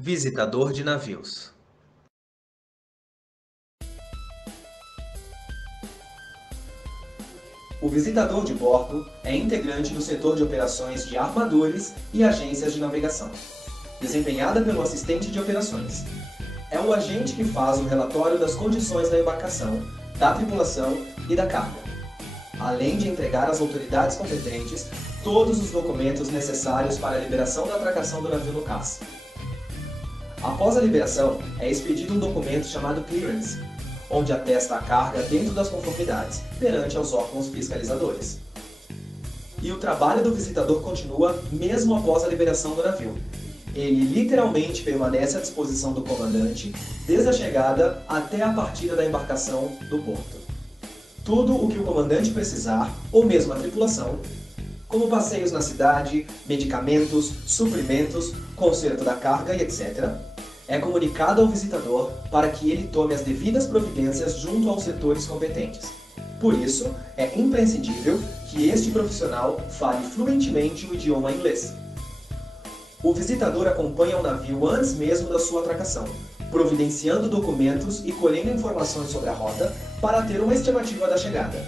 Visitador de navios. O visitador de bordo é integrante do setor de operações de armadores e agências de navegação, desempenhada pelo assistente de operações. É o agente que faz o relatório das condições da embarcação, da tripulação e da carga, além de entregar às autoridades competentes todos os documentos necessários para a liberação da atracação do navio no cais. Após a liberação, é expedido um documento chamado clearance, onde atesta a carga dentro das conformidades, perante aos órgãos fiscalizadores. E o trabalho do visitador continua mesmo após a liberação do navio. Ele literalmente permanece à disposição do comandante, desde a chegada até a partida da embarcação do porto. Tudo o que o comandante precisar, ou mesmo a tripulação, como passeios na cidade, medicamentos, suprimentos, conserto da carga e etc., é comunicado ao visitador para que ele tome as devidas providências junto aos setores competentes. Por isso, é imprescindível que este profissional fale fluentemente o idioma inglês. O visitador acompanha o navio antes mesmo da sua atracação, providenciando documentos e colhendo informações sobre a rota para ter uma estimativa da chegada.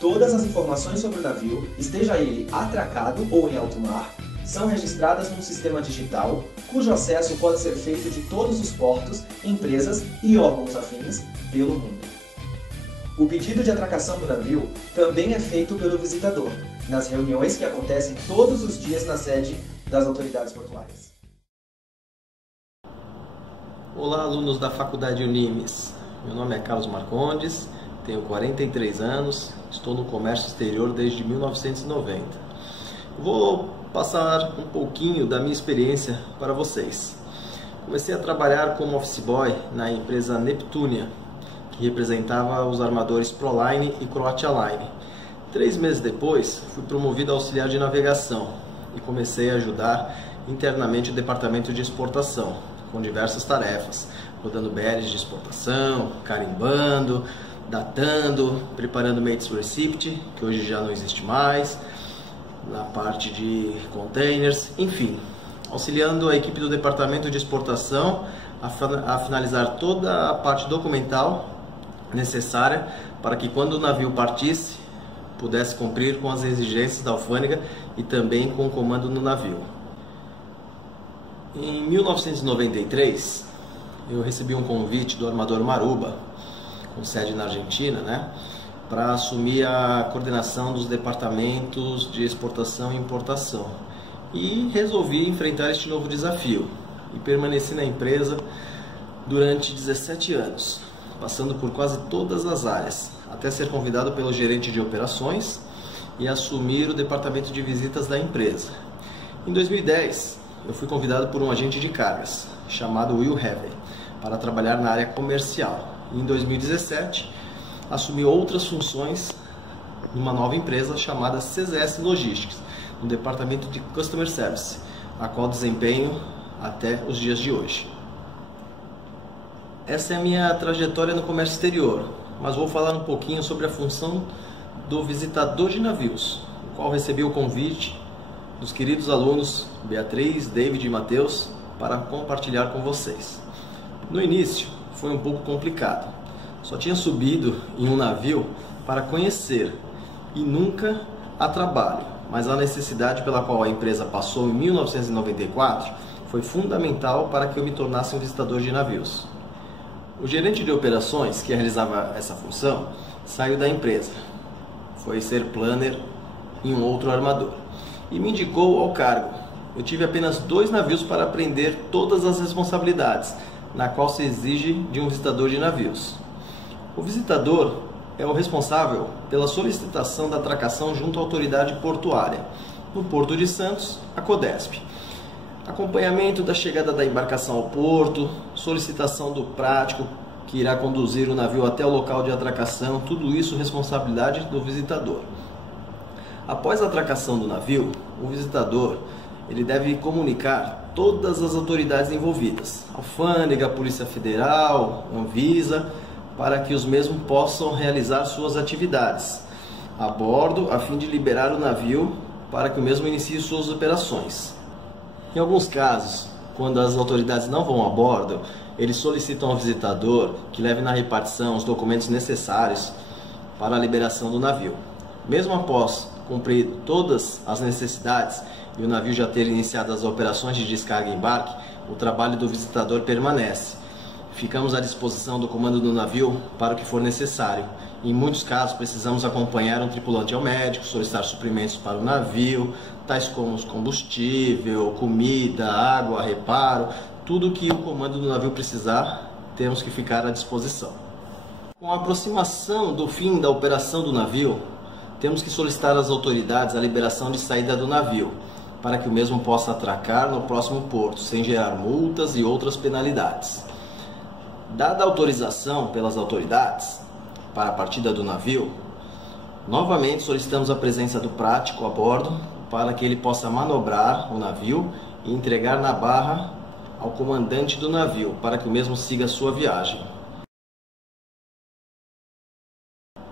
Todas as informações sobre o navio, esteja ele atracado ou em alto mar, são registradas num sistema digital, cujo acesso pode ser feito de todos os portos, empresas e órgãos afins pelo mundo. O pedido de atracação do navio também é feito pelo visitador, nas reuniões que acontecem todos os dias na sede das autoridades portuárias. Olá, alunos da Faculdade Unimes. Meu nome é Carlos Marcondes, tenho 43 anos, estou no comércio exterior desde 1990. Vou passar um pouquinho da minha experiência para vocês. Comecei a trabalhar como office boy na empresa Neptunia, que representava os armadores Proline e Croatia Line. 3 meses depois, fui promovido a auxiliar de navegação e comecei a ajudar internamente o departamento de exportação, com diversas tarefas, rodando BLs de exportação, carimbando, datando, preparando Mates Receipt, que hoje já não existe mais, na parte de containers, enfim, auxiliando a equipe do departamento de exportação a finalizar toda a parte documental necessária para que quando o navio partisse, pudesse cumprir com as exigências da alfândega e também com o comando no navio. Em 1993, eu recebi um convite do armador Maruba, com sede na Argentina, para assumir a coordenação dos departamentos de exportação e importação. E resolvi enfrentar este novo desafio e permaneci na empresa durante 17 anos, passando por quase todas as áreas, até ser convidado pelo gerente de operações e assumir o departamento de visitas da empresa. Em 2010, eu fui convidado por um agente de cargas, chamado Will Heavey, para trabalhar na área comercial. E em 2017, assumi outras funções numa nova empresa chamada CZS Logistics, no departamento de Customer Service, a qual desempenho até os dias de hoje. Essa é a minha trajetória no comércio exterior, mas vou falar um pouquinho sobre a função do visitador de navios, no qual recebi o convite dos queridos alunos Beatriz, David e Matheus para compartilhar com vocês. No início foi um pouco complicado, só tinha subido em um navio para conhecer e nunca a trabalho, mas a necessidade pela qual a empresa passou em 1994 foi fundamental para que eu me tornasse um visitador de navios. O gerente de operações que realizava essa função saiu da empresa, foi ser planner em um outro armador e me indicou ao cargo. Eu tive apenas 2 navios para aprender todas as responsabilidades, na qual se exige de um visitador de navios. O visitador é o responsável pela solicitação da atracação junto à autoridade portuária, no Porto de Santos, a CODESP. Acompanhamento da chegada da embarcação ao porto, solicitação do prático que irá conduzir o navio até o local de atracação, tudo isso responsabilidade do visitador. Após a atracação do navio, o visitador ele deve comunicar todas as autoridades envolvidas, alfândega, Polícia Federal, Anvisa, para que os mesmos possam realizar suas atividades a bordo, a fim de liberar o navio para que o mesmo inicie suas operações. Em alguns casos, quando as autoridades não vão a bordo, eles solicitam ao visitador que leve na repartição os documentos necessários para a liberação do navio. Mesmo após cumprir todas as necessidades e o navio já ter iniciado as operações de descarga e embarque, o trabalho do visitador permanece. Ficamos à disposição do comando do navio para o que for necessário. Em muitos casos, precisamos acompanhar um tripulante ao médico, solicitar suprimentos para o navio, tais como combustível, comida, água, reparo, tudo que o comando do navio precisar, temos que ficar à disposição. Com a aproximação do fim da operação do navio, temos que solicitar às autoridades a liberação de saída do navio, para que o mesmo possa atracar no próximo porto, sem gerar multas e outras penalidades. Dada a autorização pelas autoridades para a partida do navio, novamente solicitamos a presença do prático a bordo para que ele possa manobrar o navio e entregar na barra ao comandante do navio para que o mesmo siga a sua viagem.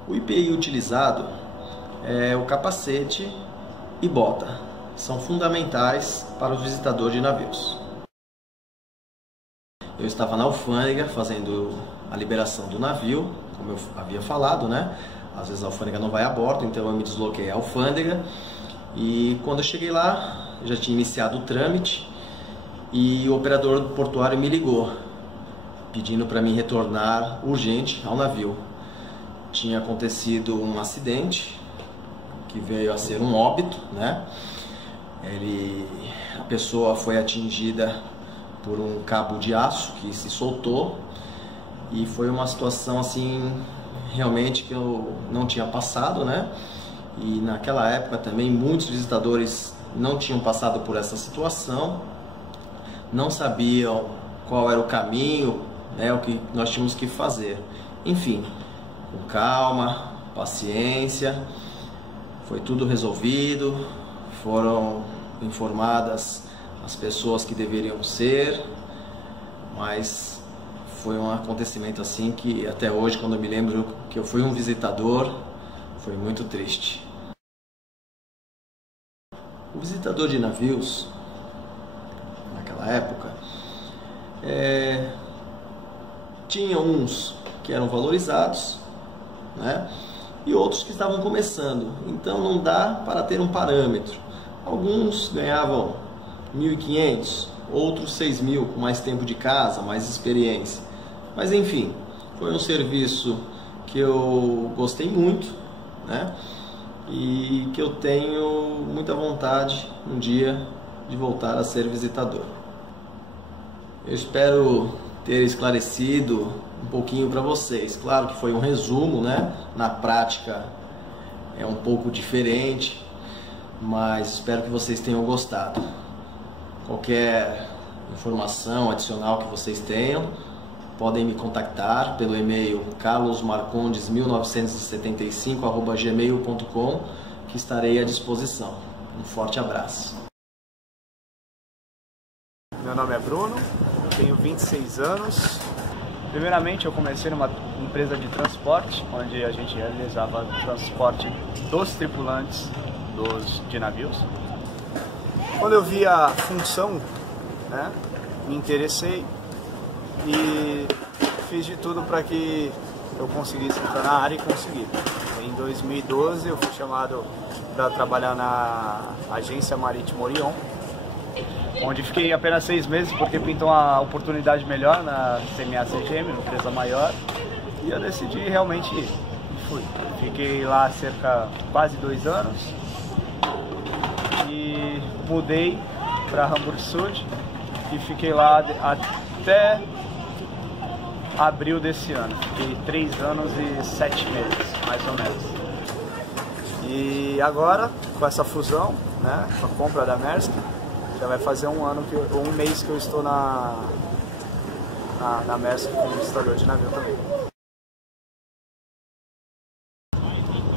O IPI utilizado é o capacete e bota. São fundamentais para o visitador de navios. Eu estava na alfândega fazendo a liberação do navio, como eu havia falado, né? Às vezes a alfândega não vai a bordo, então eu me desloquei à alfândega. E quando eu cheguei lá, já tinha iniciado o trâmite e o operador portuário me ligou, pedindo para mim retornar urgente ao navio. Tinha acontecido um acidente, que veio a ser um óbito, né? A pessoa foi atingida por um cabo de aço que se soltou e foi uma situação assim realmente que eu não tinha passado, né? E naquela época também muitos visitadores não tinham passado por essa situação, não sabiam qual era o caminho, né, o que nós tínhamos que fazer. Enfim, com calma, paciência, foi tudo resolvido, foram informadas as pessoas que deveriam ser, mas foi um acontecimento assim que até hoje, quando eu me lembro que eu fui um visitador, foi muito triste. O visitador de navios, naquela época, tinha uns que eram valorizados, né? E outros que estavam começando, então não dá para ter um parâmetro. Alguns ganhavam 1.500, outros 6.000 com mais tempo de casa, mais experiência. Mas enfim, foi um serviço que eu gostei muito, né? E que eu tenho muita vontade um dia de voltar a ser visitador. Eu espero ter esclarecido um pouquinho para vocês. Claro que foi um resumo, né? Na prática é um pouco diferente, mas espero que vocês tenham gostado. Qualquer informação adicional que vocês tenham, podem me contactar pelo e-mail carlosmarcondes1975@gmail.com, que estarei à disposição. Um forte abraço. Meu nome é Bruno, tenho 26 anos. Primeiramente, eu comecei numa empresa de transporte, onde a gente realizava transporte dos tripulantes de navios. Quando eu vi a função, né, me interessei e fiz de tudo para que eu conseguisse entrar na área e consegui. Em 2012 eu fui chamado para trabalhar na Agência Marítima Orion, onde fiquei apenas 6 meses porque pintou uma oportunidade melhor na CMA-CGM, uma empresa maior, e eu decidi realmente ir. Fui. Fiquei lá cerca quase 2 anos e mudei para Hamburg Süd e fiquei lá até abril desse ano. Fiquei 3 anos e 7 meses, mais ou menos. E agora, com essa fusão, né, com a compra da Maersk, já vai fazer um mês que eu estou na Maersk como visitador de navio também.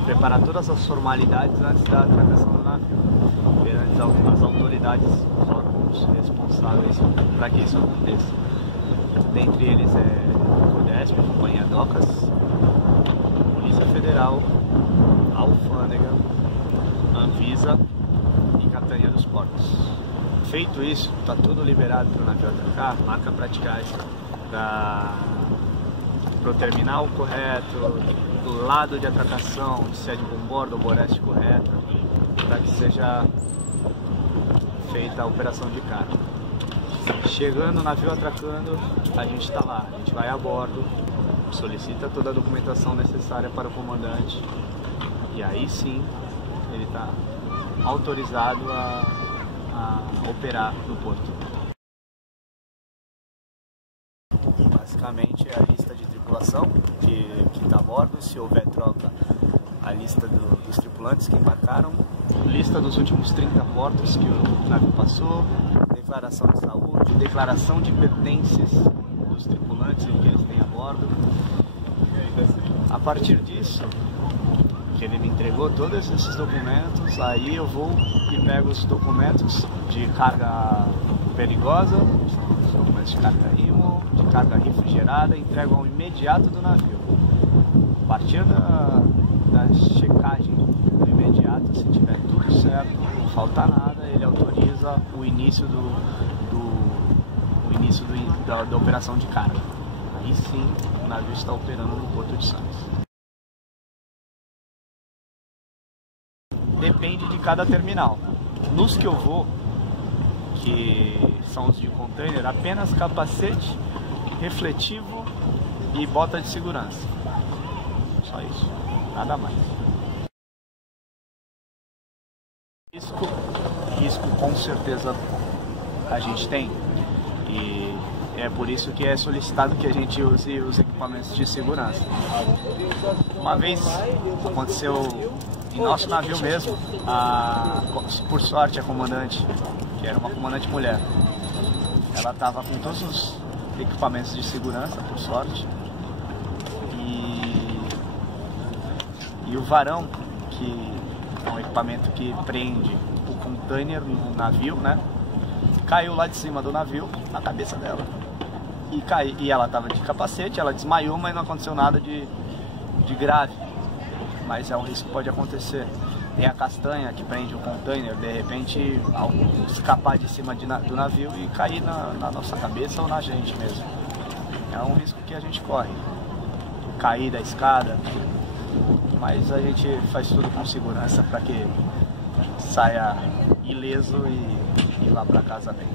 Preparar todas as formalidades antes da atracação do navio, perante as autoridades, os órgãos responsáveis para que isso aconteça. Dentre eles o CODESP, a Companhia Docas, Polícia Federal, a Alfândega, Anvisa e Capitania dos Portos. Feito isso, está tudo liberado para o navio atracar, marca a praticagem para o terminal correto, do lado de atracação, se é de bombordo ou boreste correta, para que seja feita a operação de carga. Chegando o navio atracando, a gente está lá, a gente vai a bordo, solicita toda a documentação necessária para o comandante e aí sim ele está autorizado a operar no porto. Basicamente é a lista de tripulação que está a bordo, se houver troca, a lista dos tripulantes que embarcaram, lista dos últimos 30 portos que o navio passou, declaração de saúde, declaração de pertences dos tripulantes, o que eles têm a bordo. A partir disso, que ele me entregou todos esses documentos, aí eu vou e pego os documentos de carga perigosa, os documentos de carga IMO, de carga refrigerada, entrego ao imediato do navio. A partir da checagem do imediato, se tiver tudo certo, não falta nada, ele autoriza o início da operação de carga. Aí sim, o navio está operando no Porto de Santos. Depende de cada terminal. Nos que eu vou, que são os de container, apenas capacete, refletivo e bota de segurança. Só isso, nada mais. Risco com certeza a gente tem. E é por isso que é solicitado que a gente use os equipamentos de segurança. Uma vez aconteceu em nosso navio mesmo, por sorte a comandante, que era uma comandante mulher, ela estava com todos os equipamentos de segurança, por sorte, e o varão, que é um equipamento que prende o container no navio, né, caiu lá de cima do navio, na cabeça dela, e ela estava de capacete, ela desmaiou, mas não aconteceu nada de grave. Mas é um risco que pode acontecer. Tem a castanha que prende o container, de repente escapar de cima do navio e cair na nossa cabeça ou na gente mesmo. É um risco que a gente corre. Cair da escada, mas a gente faz tudo com segurança para que saia ileso e vá para casa bem.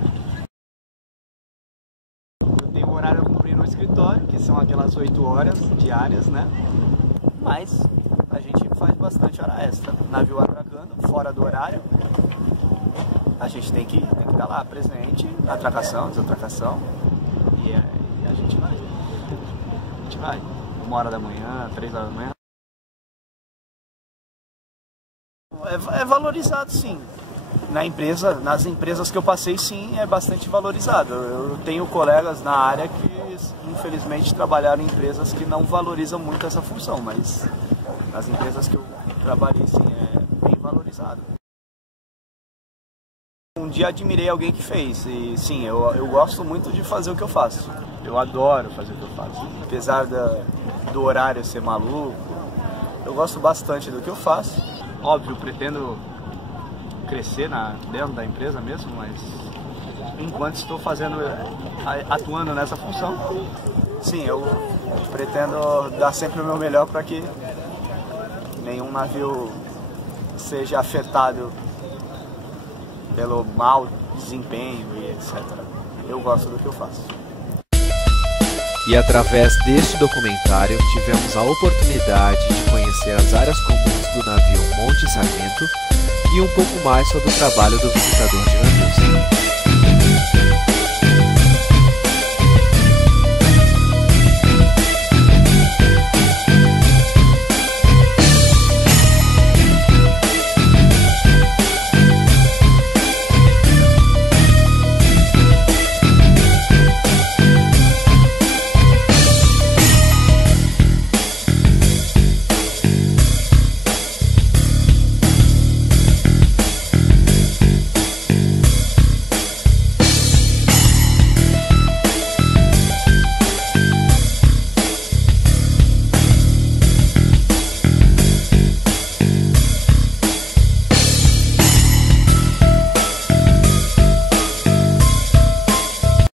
Eu tenho o horário a cumprir no escritório, que são aquelas 8 horas diárias, né? Mas a gente faz bastante hora extra. Navio atracando, fora do horário, a gente tem que estar lá presente, na atracação, desatracação, e a gente vai. A gente vai. 1h da manhã, 3h da manhã. É valorizado, sim. Nas empresas que eu passei, sim, é bastante valorizado. Eu tenho colegas na área que, infelizmente, trabalharam em empresas que não valorizam muito essa função, mas nas empresas que eu trabalhei, sim, é bem valorizado. Um dia admirei alguém que fez, e sim, eu gosto muito de fazer o que eu faço. Eu adoro fazer o que eu faço. Apesar do horário ser maluco, eu gosto bastante do que eu faço. Óbvio, pretendo crescer dentro da empresa mesmo, mas enquanto estou atuando nessa função, sim, eu pretendo dar sempre o meu melhor para que nenhum navio seja afetado pelo mau desempenho e etc. Eu gosto do que eu faço. E através deste documentário tivemos a oportunidade de conhecer as áreas comuns do navio Monte Sarmento e um pouco mais sobre o trabalho do visitador de navios.